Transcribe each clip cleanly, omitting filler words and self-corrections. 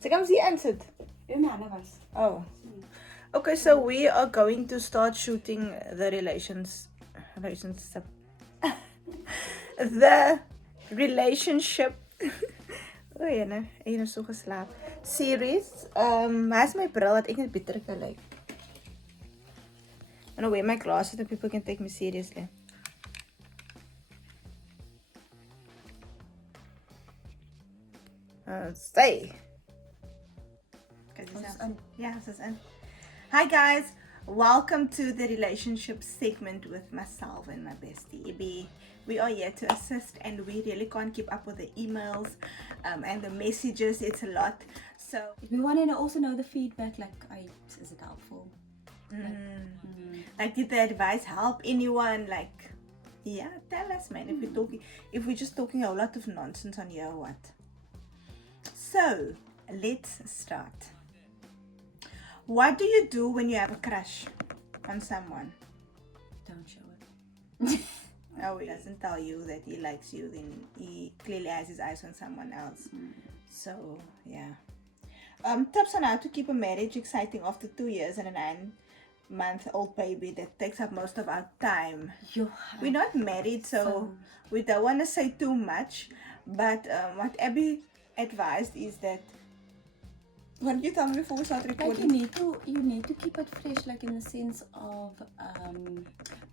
So come see answered. Oh. Okay, so we are going to start shooting the relationship. The relationship. Oh ja, nee, jy so geslaap. Series. As my bril dat ek net beter kan lyk. I'm gonna wear my glasses so people can take me seriously. Stay. Yeah, this is in. Hi guys, welcome to the relationship segment with myself and my bestie Ibi. We are here to assist, and we really can't keep up with the emails and the messages. It's a lot. So we want to also know the feedback. Like, is it helpful? Like, did the advice help anyone? Like, yeah, tell us, man. If we're just talking a lot of nonsense on here, what? So let's start. What do you do when you have a crush on someone? Don't show it. Oh, he doesn't tell you that he likes you, then he clearly has his eyes on someone else. So yeah. Tips on how to keep a marriage exciting after 2 years and a 9-month-old baby that takes up most of our time. We're not married, so we don't want to say too much. But what Abby advised is that. What did you tell me before we start recording? Like you need to keep it fresh, like in the sense of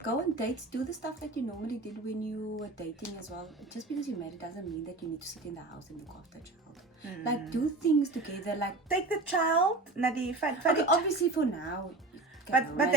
go on dates, do the stuff that you normally did when you were dating as well. Just because you're married doesn't mean that you need to sit in the house and look after a child. Like, do things together, like take the child. Okay, obviously for now. But when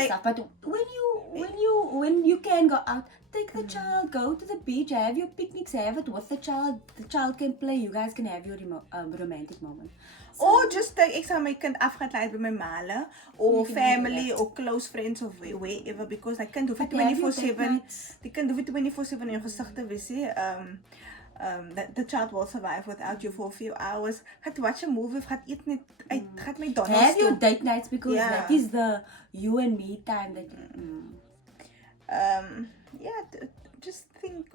you can go out, take the child, go to the beach, have your picnics, have it with the child. The child can play. You guys can have your romantic moment. Or just ek sal my kind afgeleid by my maale or family or close friends of wherever, because I can't do it 24/7. They can do it 24/7 in jou gesig te wees. The child will survive without you for a few hours. Gaat watch a movie, gaat eet net uit, gaat McDonald's. Have your date nights, because that is the you and me time that just think,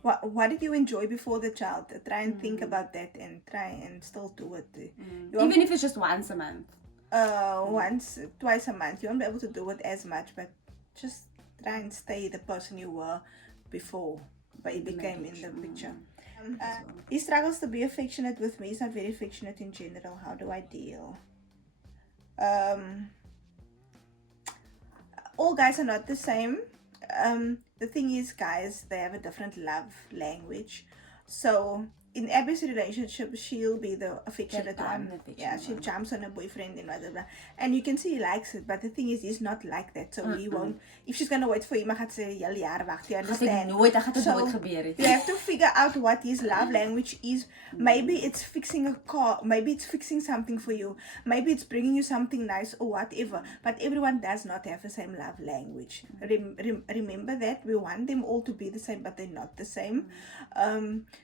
what did you enjoy before the child? Try and think about that and try and still do it. Even if it's just once a month. Twice a month. You won't be able to do it as much, but just try and stay the person you were before, but it became in the picture. He struggles to be affectionate with me. He's not very affectionate in general. How do I deal? All guys are not the same. The thing is, guys, they have a different love language. So in Abby's relationship, she'll be the affectionate one. Yeah, she jumps on her boyfriend and blah, blah, blah. And you can see he likes it, but the thing is, he's not like that. So he won't. If she's gonna wait for him, gaat sy hele jaar wag. You understand? So you have to figure out what his love language is. Maybe it's fixing a car. Maybe it's fixing something for you. Maybe it's bringing you something nice or whatever. But everyone does not have the same love language. Remember that. We want them all to be the same, but they're not the same.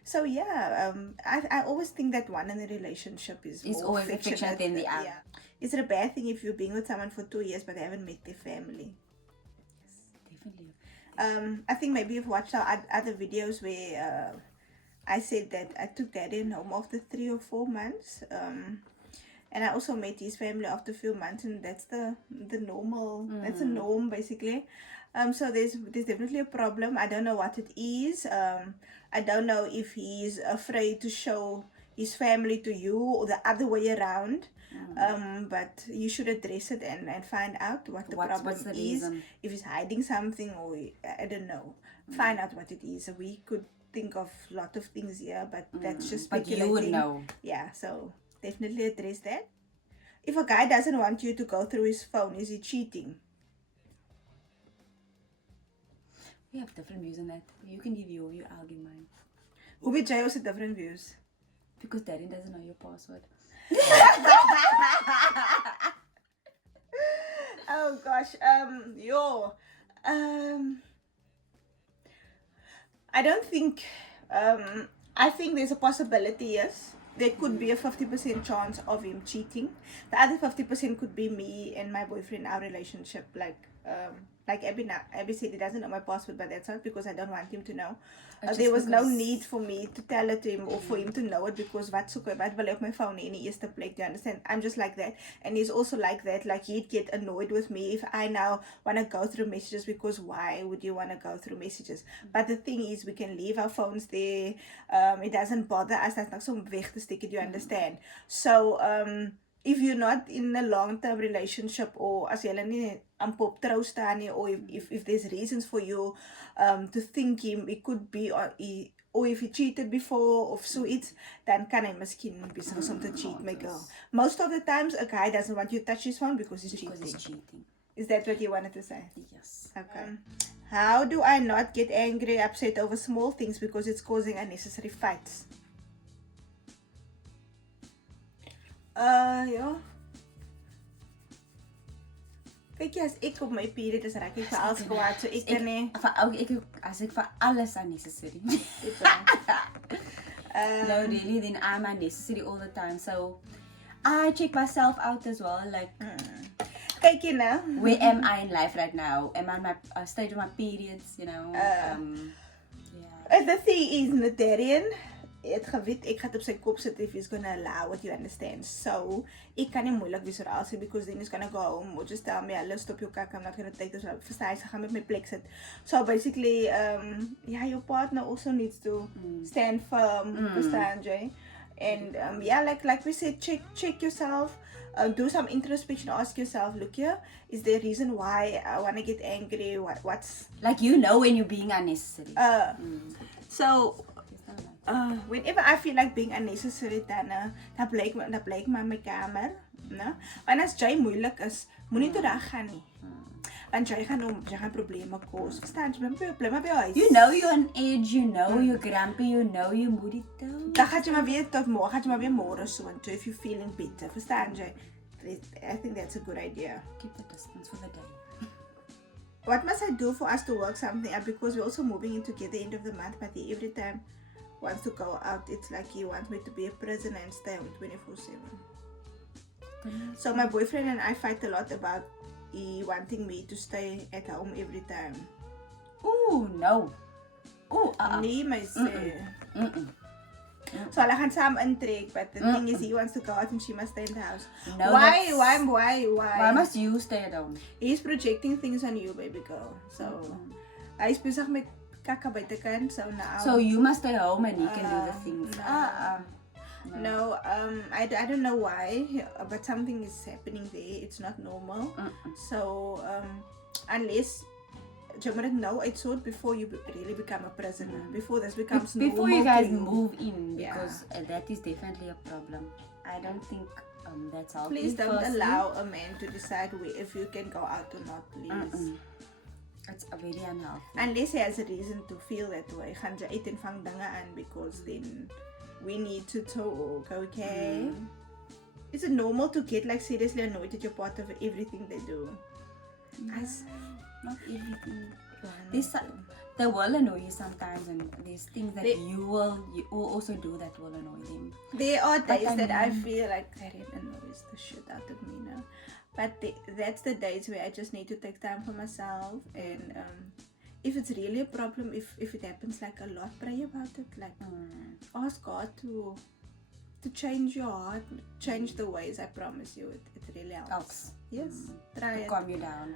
So yeah. I always think that one in a relationship is always affectionate than the other. Yeah. Is it a bad thing if you're being with someone for 2 years but they haven't met their family? Yes, definitely. I think maybe you've watched our other videos where I said that I took Daddy home after 3 or 4 months. And I also met his family after a few months, and that's the normal. That's a norm basically. So there's definitely a problem. I don't know what it is. I don't know if he's afraid to show his family to you or the other way around. But you should address it and find out what the problem is. Reason? If he's hiding something, or I don't know. Find out what it is. We could think of a lot of things here, but that's just speculating. But you would know. Yeah, so definitely address that. If a guy doesn't want you to go through his phone, is he cheating? We have different views on that. You can give your view, I'll give mine. Hoe weet jy ons het different views? Because Daddy doesn't know your password. Oh gosh, I don't think, I think there's a possibility, yes. There could be a 50% chance of him cheating. The other 50% could be me and my boyfriend, our relationship, like like Abby said, he doesn't know my password, but that's not because I don't want him to know. Just There was no because- need for me to tell it to him or for him to know it, because wat wil hy op my phone in die eerste plek, do you understand? I'm just like that, and he's also like that. Like, he'd get annoyed with me if I now want to go through messages, because why would you want to go through messages? But the thing is, we can leave our phones there. It doesn't bother us. That's not so weg te steek, you understand? So if you're not in a long-term relationship, or as julle nie aan pop trou staan nie, or if there's reasons for you to think it could be, or if he cheated before of zoiets, dan kan hy miskien besig is om te cheat, my girl. Most of the times a guy doesn't want you to touch his phone because he's cheating. Is that what you wanted to say? Yes. Okay. How do I not get angry, upset over small things because it's causing unnecessary fights? Ja. Kyk jy, as ek op my period is, raak ek vir alles kwaad, so ek kan nie. As ek vir alles unnecessary. No, really, then I'm unnecessary all the time. So I check myself out as well. Like, Kyk jy nou. where am I in life right now? Am I in my stage of my periods? You know. Yeah. The thing is, Natarian, het geweet ek gaan op sy kop sit if he's gonna allow it, you understand? So ek kan nie moeilik wees oor alles, because then he's gonna go home or just tell me, hello, stop jou kak, I'm not gonna take this. Verstaan, hy gaan met my plek sit. So basically, yeah, your partner also needs to stand firm, verstaan jy? And yeah, like we said, check yourself. Do some introspection. Ask yourself, look here, is there a reason why I want to get angry? What's Like, you know when you're being unnecessary. So whenever I feel like being unnecessary, dan blyk my my kamer, né? Want as jy moeilik is, moenie toe daar gaan nie. Want jy gaan probleme kos. Verstaan jy? Bly maar by huis. You know you're on edge, you know you're grumpy, you know you're moody too. Dan gaan jy maar weer tot môre, gaan jy maar weer môre so intoe if you feeling better. Verstaan jy? I think that's a good idea. Keep the distance for the day. What must I do for us to work something out? Because we're also moving in together end of the month, but he every time wants to go out. It's like he wants me to be a prisoner and stay home 24/7. So my boyfriend and I fight a lot about he wanting me to stay at home every time. Ooh, no. Ooh, Nee, my sê. So hulle gaan saam intrek, but the thing is he wants to go out and she must stay in the house. No, Why? Why must you stay at home? He's projecting things on you, baby girl. So hy is besig met kakka buitekant, so now. So you must stay home and he can do the things. No, I don't know why, but something is happening there. It's not normal. So unless jy moet dit nou uitsort before you really become a prisoner. Before this becomes normal. Before you guys to you. move in, because that is definitely a problem. I don't think that's healthy. Please don't allow a man to decide if you can go out or not, please. It's a very unhealthy. Unless he has a reason to feel that way. Gaan jy uit en vang dinge aan, because then we need to talk, okay? Is it normal to get like seriously annoyed at your partner for everything they do? Not everything. They will annoy you sometimes, and there's things that you will also do that will annoy them. There are days that I feel like that it annoys the shit out of me now. But that's the days where I just need to take time for myself, and if it's really a problem, if it happens like a lot, pray about it. Like ask God to change your heart, change the ways. I promise you, it really helps. Yes, try it. Calm you down.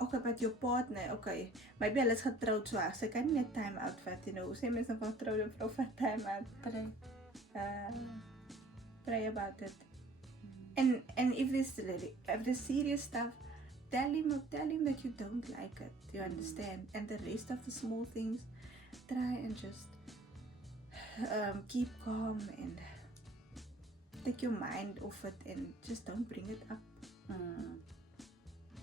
Okay, but your partner, okay, maybe hulle is getroud, so sy kan nie net time out vat, you know. Sê mense van getroude vrou vat time out. Pray about it. And if there's serious stuff, tell him that you don't like it. You understand? And the rest of the small things, try and just keep calm and take your mind off it and just don't bring it up.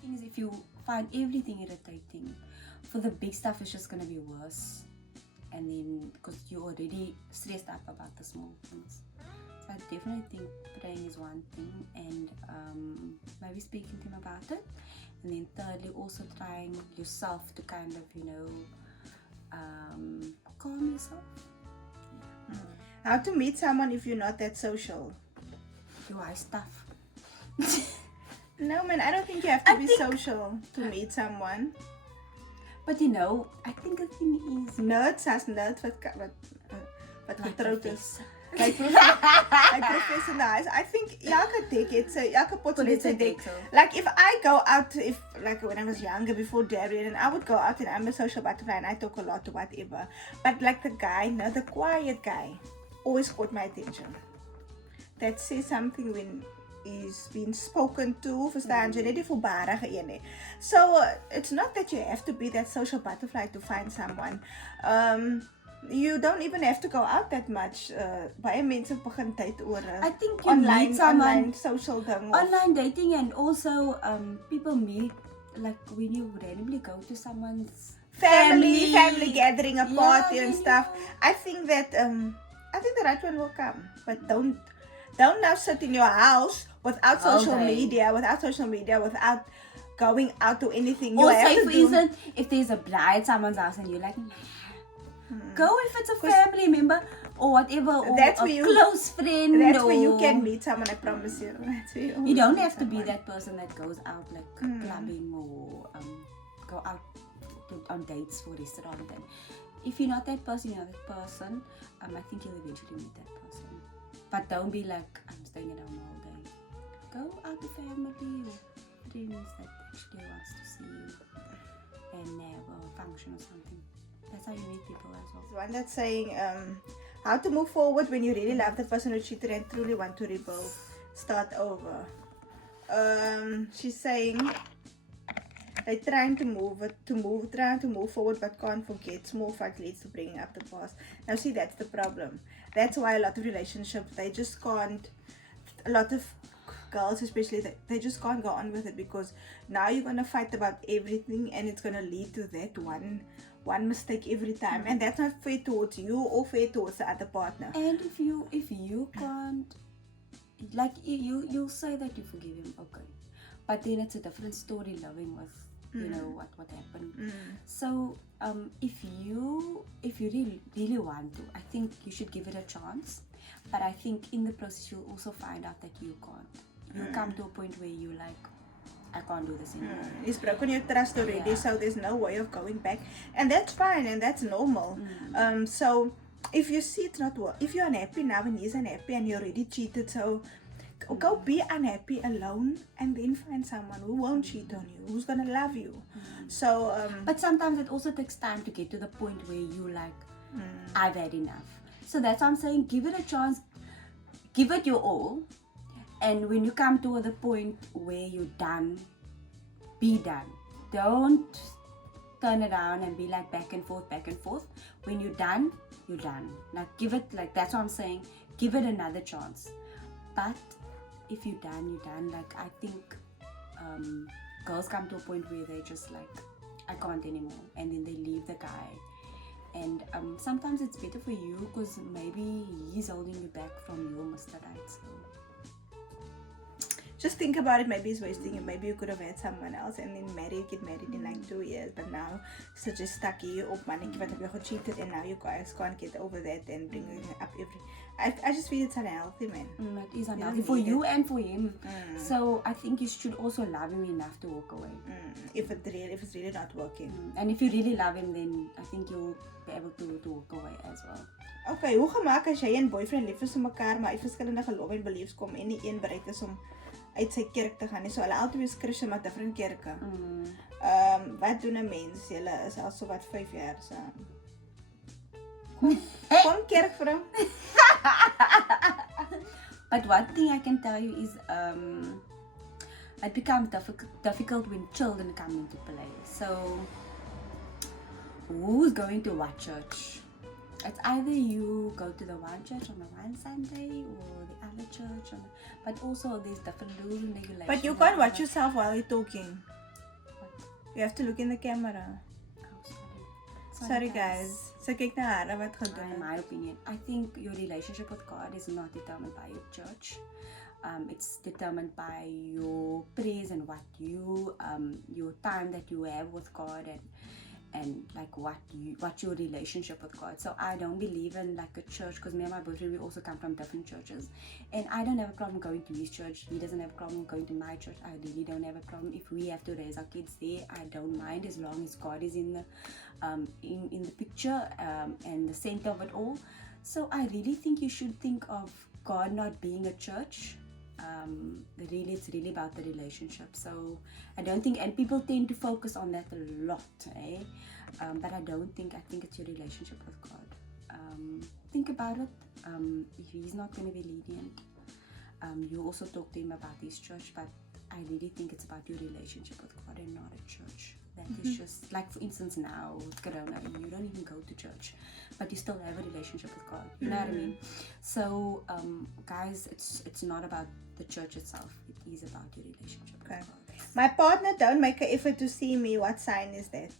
Thing is, if you find everything irritating, for the big stuff it's just gonna be worse. And then because you're already stressed up about the small things. So I definitely think praying is one thing, and maybe speaking to him about it. And then thirdly, also trying yourself to kind of, calm yourself. How to meet someone if you're not that social? Do I stuff? No, man, I don't think you have to be social to meet someone. But you know, I think the thing is... Nerds as nerds wat getrouwd is. Like professor nice. I think elke dik het sy elke pot het sy dik. Like if I go out, if like when I was younger before Darien, and I would go out and I'm a social butterfly and I talk a lot or whatever. But like the guy, no, the quiet guy, always caught my attention. That says something when he's been spoken to, verstaan jy, net die voorbarige een nie. So it's not that you have to be that social butterfly to find someone. You don't even have to go out that much. Baie mense begin tyd oor I think you meet someone, online social ding. Online dating, and also people meet like when you randomly go to someone's family gathering, a party and stuff. Yeah. I think the right one will come. But don't now sit in your house without social media, without going out to anything. You or have say to for do. instance, if there's a bride at someone's house and you're like, go if it's a family member or whatever, or that's a where close friend. That's or... where you can meet someone, I promise you. That's where you don't have to be that person that goes out like clubbing or go out on dates for restaurant. And if you're not that person, you're not that person. I think you'll eventually meet that person. But don't be like, I'm staying at home all day. Go out with family or friends that actually wants to see you and have a function or something. That's how you meet people as well. There's one that's saying how to move forward when you really love the person who cheated and truly want to rebuild, start over. She's saying they're trying to move forward but can't forget. Small fight leads to bringing up the past. Now see, that's the problem. That's why a lot of relationships, they just can't, a lot of girls especially, they just can't go on with it, because now you're going to fight about everything and it's going to lead to that one mistake every time, and that's not fair towards you or fair towards the other partner. And if you can't, like, you'll say that you forgive him, okay, but then it's a different story loving with you know what happened. So if you really want to, I think you should give it a chance, but I think in the process you'll also find out that you can't. You'll come to a point where you like, I can't do this anymore. He's broken your trust already, so there's no way of going back, and that's fine and that's normal. So if you see it's not work, if you're unhappy now and he's unhappy and you already cheated, so go be unhappy alone and then find someone who won't cheat on you, who's gonna love you. So but sometimes it also takes time to get to the point where you like, I've had enough. So that's why I'm saying, give it a chance, give it your all. And when you come to the point where you're done, be done. Don't turn around and be like back and forth. When you're done, you're done. Like, give it, like, that's what I'm saying, give it another chance. But if you're done, you're done. Like, I think girls come to a point where they're just like, I can't anymore. And then they leave the guy. And sometimes it's better for you, because maybe he's holding you back from your Mr. Right. So just think about it, maybe he's wasting you. Maybe you could have had someone else and then get married in like 2 years, but now so just stuck here op mannetjie wat heb jy cheated, and now you guys can't get over that and bringing up I just feel it's unhealthy, man. It is unhealthy for you and for him. So I think you should also love him enough to walk away. If it's really not working. And if you really love him, then I think you'll be able to walk away as well. Okay, hoe gemaak as jy en boyfriend lief is vir mekaar, maar hy verskillende geloof en beliefs kom en die een bereid is om uit sy kerk te gaan nie. So hulle altyd is Christen, maar different kerke. Wat doen 'n mens? Julle is al so wat 5 jaar saam. Kom kerk vir hom. But one thing I can tell you is it becomes difficult when children come into play. So who's going to what church? It's either you go to the one church on the one Sunday or the other church, but also there's different rules and regulations. But you can't watch yourself while you're talking. You have to look in the camera. Sorry guys. So kyk na haar wat gaan doen. In my opinion, I think your relationship with God is not determined by your church. It's determined by your praise and what you your time that you have with God, and like what's your relationship with God. So I don't believe in like a church, because me and my boyfriend, we also come from different churches, and I don't have a problem going to his church. He doesn't have a problem going to my church. I really don't have a problem if we have to raise our kids there. I don't mind, as long as God is in the in the picture and the center of it all. So I really think you should think of God not being a church. Really, it's really about the relationship. So I don't think, and people tend to focus on that a lot, but I think it's your relationship with God. Think about it. If he's not going to be lenient, you also talk to him about his church, but I really think it's about your relationship with God and not a church. That is just like, for instance, now with Corona, you don't even go to church, but you still have a relationship with God. You know what I mean? So, guys, it's not about the church itself. It is about your relationship with God. My partner don't make an effort to see me. What sign is that?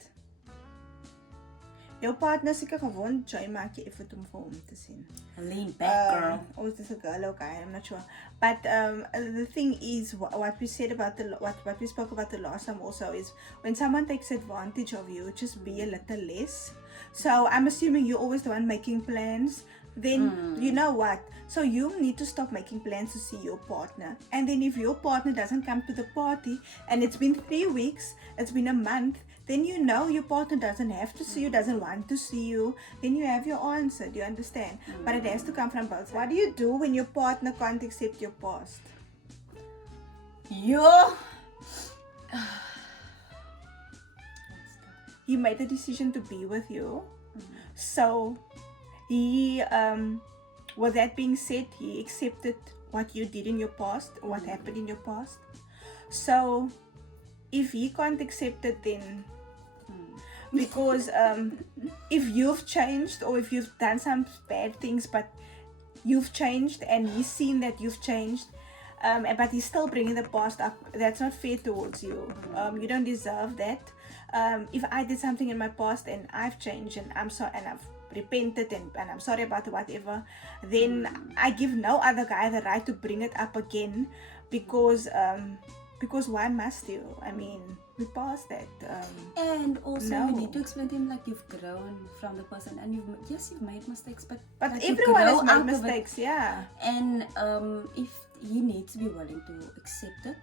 Jou partner seker gewoon joy maak jy effort om vir hom te sien. Lean back, girl. Or is this a girl? Okay, I'm not sure. But the thing is, what we said about what we spoke about the last time also is, when someone takes advantage of you, just be a little less. So I'm assuming you're always the one making plans. Then you know what? So you need to stop making plans to see your partner. And then if your partner doesn't come to the party, and it's been 3 weeks, it's been a month, then you know your partner doesn't have to see you, doesn't want to see you. Then you have your answer. Do you understand? But it has to come from both. What do you do when your partner can't accept your past? He made a decision to be with you. So he, with that being said, he accepted what you did in your past, what happened in your past. So if he can't accept it, then because if you've changed, or if you've done some bad things, but you've changed and he's seen that you've changed, but he's still bringing the past up, that's not fair towards you. You don't deserve that. If I did something in my past and I've changed and I'm sorry and I've repented and I'm sorry about whatever, then I give no other guy the right to bring it up again, because why must you? I mean, we passed that. And also you need to explain to him like you've grown from the person, and you've made mistakes, but like everyone has made mistakes, yeah. And if he needs to be willing to accept it,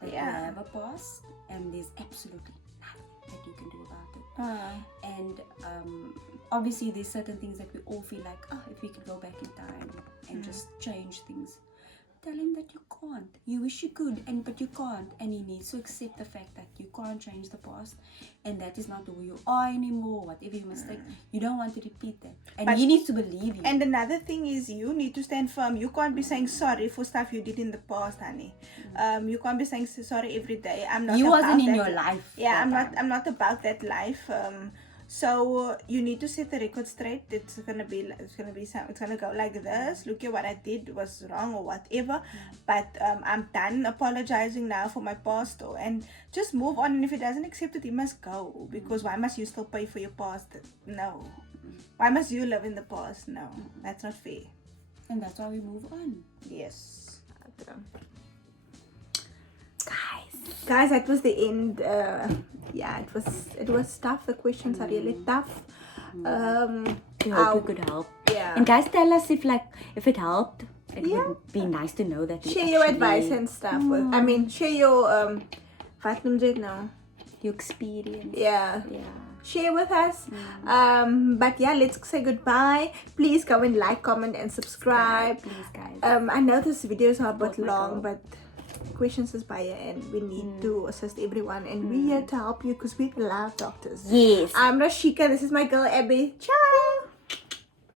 that you have a past, and there's absolutely nothing that you can do about it. And obviously there's certain things that we all feel like, if we could go back in time and just change things. Tell him that you can't. You wish you could, but you can't, and he needs to accept the fact that you can't change the past, and that is not who you are anymore. Whatever your mistake, you don't want to repeat that, and he needs to believe you. And another thing is, you need to stand firm. You can't be saying sorry for stuff you did in the past, honey. You can't be saying sorry every day. I'm not. You wasn't in that. your life. Yeah, I'm not about that life. So you need to set the record straight. It's gonna go like this. Look at what I did was wrong or whatever. But I'm done apologizing now for my past, and just move on. And if he doesn't accept it, he must go. Because why must you still pay for your past? No. Why must you live in the past? No, that's not fair. And that's why we move on. Yes. Guys, that was the end. It was tough. The questions are really tough. We hope we could help. Yeah. And guys, tell us if it helped. It would be nice to know that. Share your advice and stuff. Share your what noem jy now? Your experience. Yeah. Share with us. But yeah, let's say goodbye. Please go and like, comment, and subscribe. Please, guys. I know this videos are a bit long, but questions is by and we need to assist everyone, and we're here to help you because we love doctors. Yes. I'm Rashika. This is my girl Abby. Ciao.